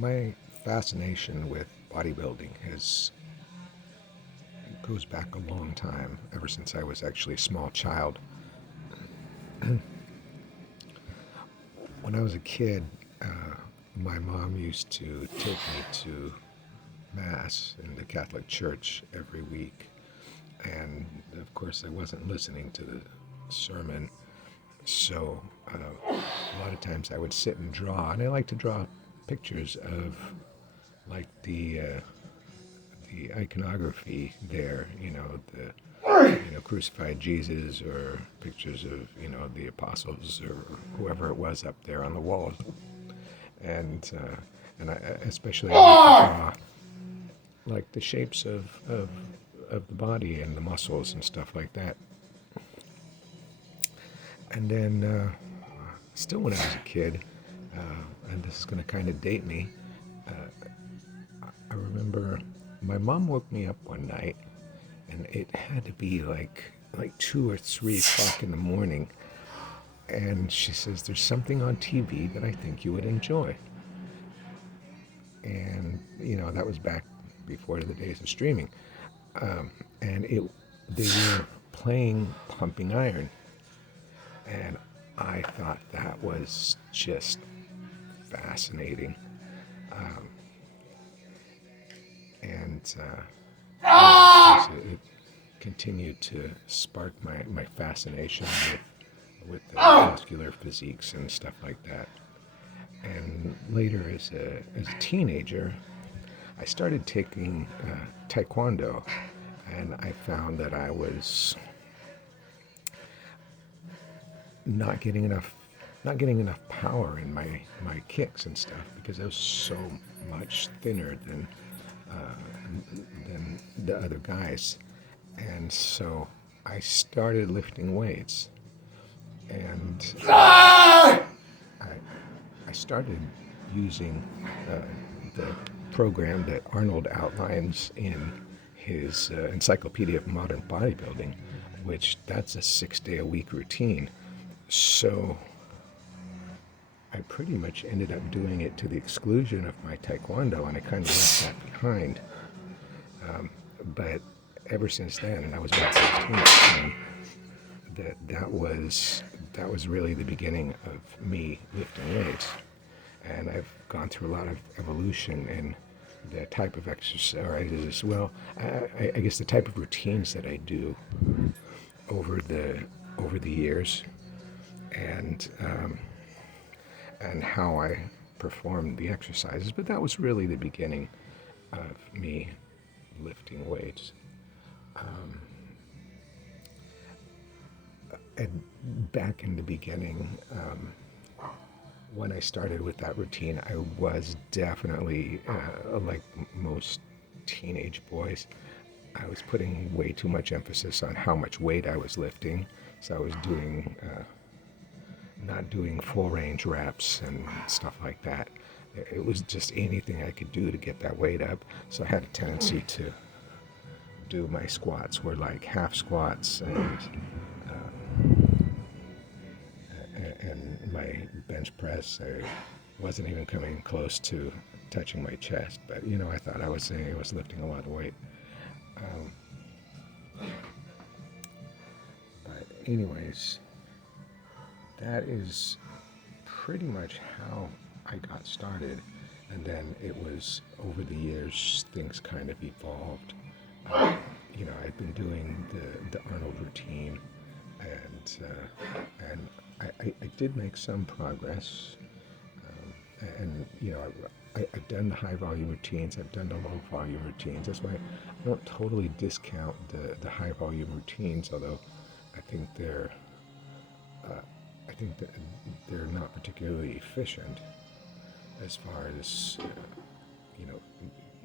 My fascination with bodybuilding goes back a long time, ever since I was actually a small child. When I was a kid, my mom used to take me to Mass in the Catholic Church every week. And of course, I wasn't listening to the sermon, so a lot of times I would sit and draw. And I like to draw pictures of like the iconography there, crucified Jesus, or pictures of, the apostles or whoever it was up there on the wall. And I especially like to draw like the shapes of the body and the muscles and stuff like that. And then, still when I was a kid, and this is going to kind of date me, I remember my mom woke me up one night, and it had to be like 2 or 3 o'clock in the morning, and she says, "There's something on TV that I think you would enjoy." And that was back before the days of streaming, and they were playing Pumping Iron, and I thought that was just fascinating. And it continued to spark my fascination with the muscular physiques and stuff like that. And later, as a teenager, I started taking Taekwondo, and I found that I was not getting enough power in my kicks and stuff, because I was so much thinner than the other guys. And so I started lifting weights, and I started using the program that Arnold outlines in his Encyclopedia of Modern Bodybuilding, which that's a 6-day-a-week routine. So I pretty much ended up doing it to the exclusion of my Taekwondo, and I kind of left that behind. But ever since then, and I was about 16 at the time, that was really the beginning of me lifting weights. And I've gone through a lot of evolution in the type of exercises as well. I guess the type of routines that I do over the years, and how I perform the exercises. But that was really the beginning of me lifting weights. And back in the beginning, when I started with that routine, I was definitely, like most teenage boys, I was putting way too much emphasis on how much weight I was lifting. So I was not doing full range reps and stuff like that. It was just anything I could do to get that weight up. So I had a tendency to do my squats were like half squats, and my bench press, I wasn't even coming close to touching my chest. But I thought I was lifting a lot of weight. But anyways, that is pretty much how I got started. And then it was, over the years, things kind of evolved. I'd been doing the Arnold routine, and I did make some progress. I've done the high volume routines, I've done the low volume routines. That's why I don't totally discount the high volume routines, although I think they're not particularly efficient as far as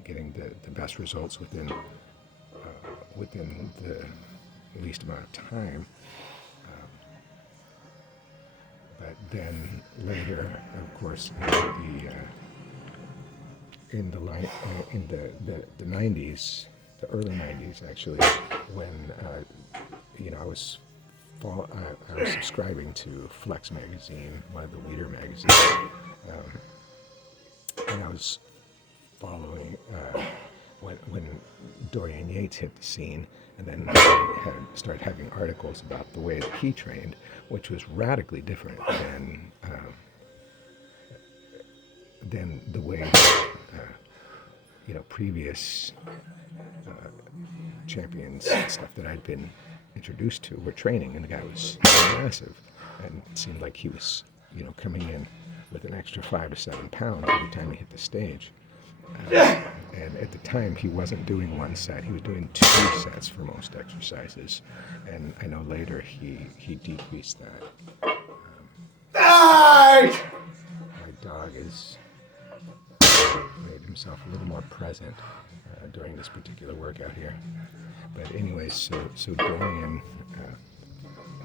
getting the best results within the least amount of time. But then later, of course, in the 90s, the early 90s actually, when I was subscribing to Flex magazine, one of the leader magazines, and I was when Dorian Yates hit the scene, and then started having articles about the way that he trained, which was radically different than the way previous champions and stuff that I'd been introduced to were training. And the guy was massive, and it seemed like he was coming in with an extra 5 to 7 pounds every time he hit the stage. And at the time, he wasn't doing one set; he was doing 2 sets for most exercises. And I know later he decreased that. My dog has made himself a little more present during this particular workout here. But anyways, so Dorian,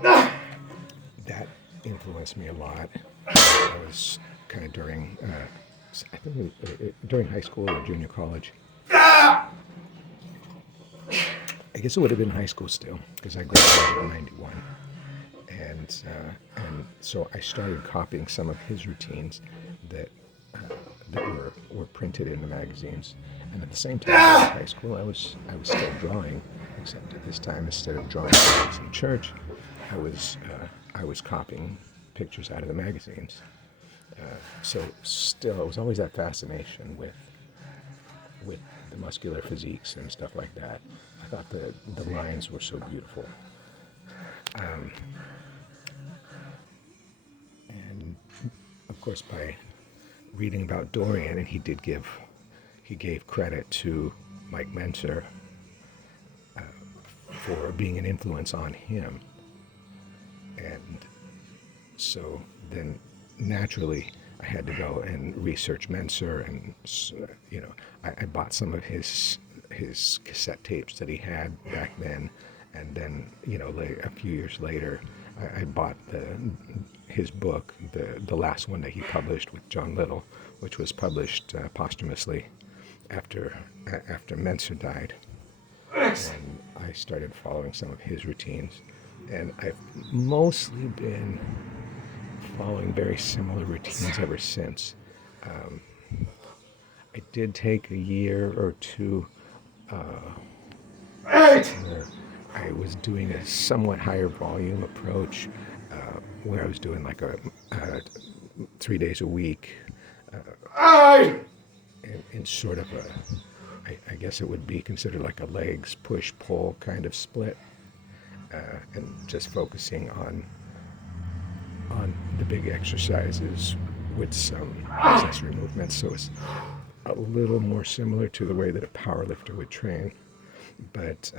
that influenced me a lot. I was kind of during, I think during high school or junior college. I guess it would have been high school still, because I graduated in '91. And so I started copying some of his routines that were printed in the magazines. And at the same time, in high school, I was still drawing, except at this time, instead of drawing pictures in church, I was copying pictures out of the magazines. So still, it was always that fascination with the muscular physiques and stuff like that. I thought the lines were so beautiful. And of course, by reading about Dorian, and he gave credit to Mike Mentzer for being an influence on him. And so then naturally I had to go and research Mentzer, and I bought some of his cassette tapes that he had back then, and then a few years later I bought his book, the last one that he published with John Little, which was published posthumously after Mentzer died. And I started following some of his routines, and I've mostly been following very similar routines ever since. I did take a year or two where I was doing a somewhat higher volume approach, where I was doing like 3 days a week, in sort of I guess it would be considered like a legs push-pull kind of split, and just focusing on the big exercises with some accessory movements. So it's a little more similar to the way that a powerlifter would train. But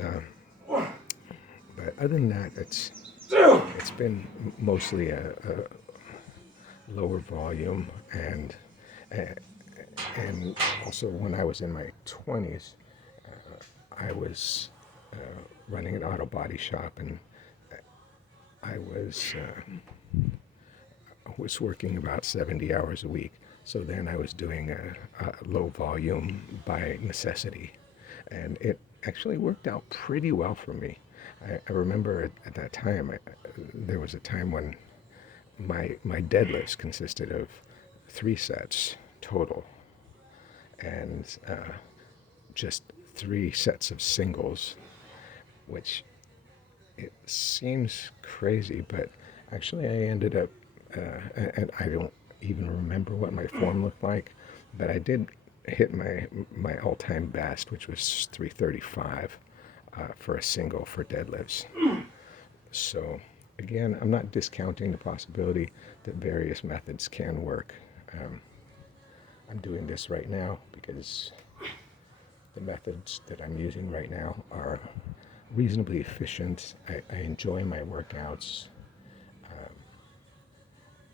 other than that, it's been mostly a lower volume, and also when I was in my 20s, I was running an auto body shop, and I was working about 70 hours a week. So then I was doing a low volume by necessity, and it actually worked out pretty well for me. I remember at that time, there was a time when my deadlifts consisted of 3 sets total, and just 3 sets of singles, which it seems crazy, but actually I ended up, and I don't even remember what my form looked like, but I did hit my all-time best, which was 335 for a single for deadlifts. So again, I'm not discounting the possibility that various methods can work. I'm doing this right now because the methods that I'm using right now are reasonably efficient. I enjoy my workouts,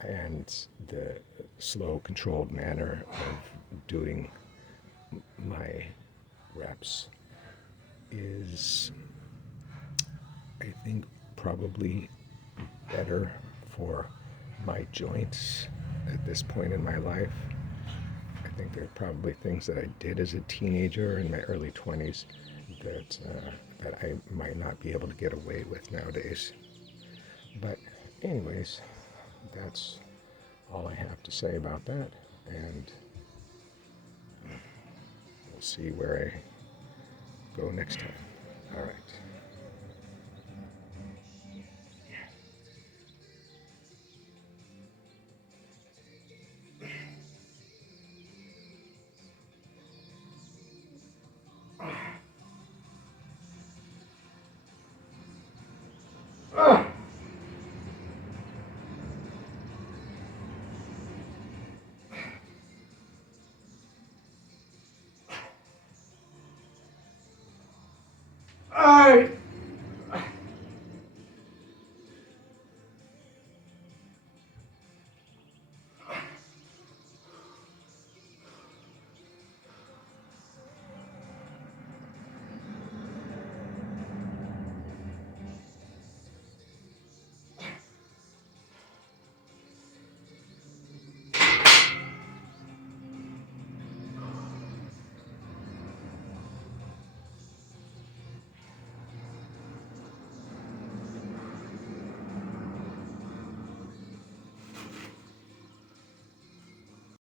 and the slow, controlled manner of doing my reps is, I think, probably better for my joints at this point in my life. I think there are probably things that I did as a teenager in my early 20s that I might not be able to get away with nowadays. But anyways, that's all I have to say about that, and we'll see where go next time. All right. All right.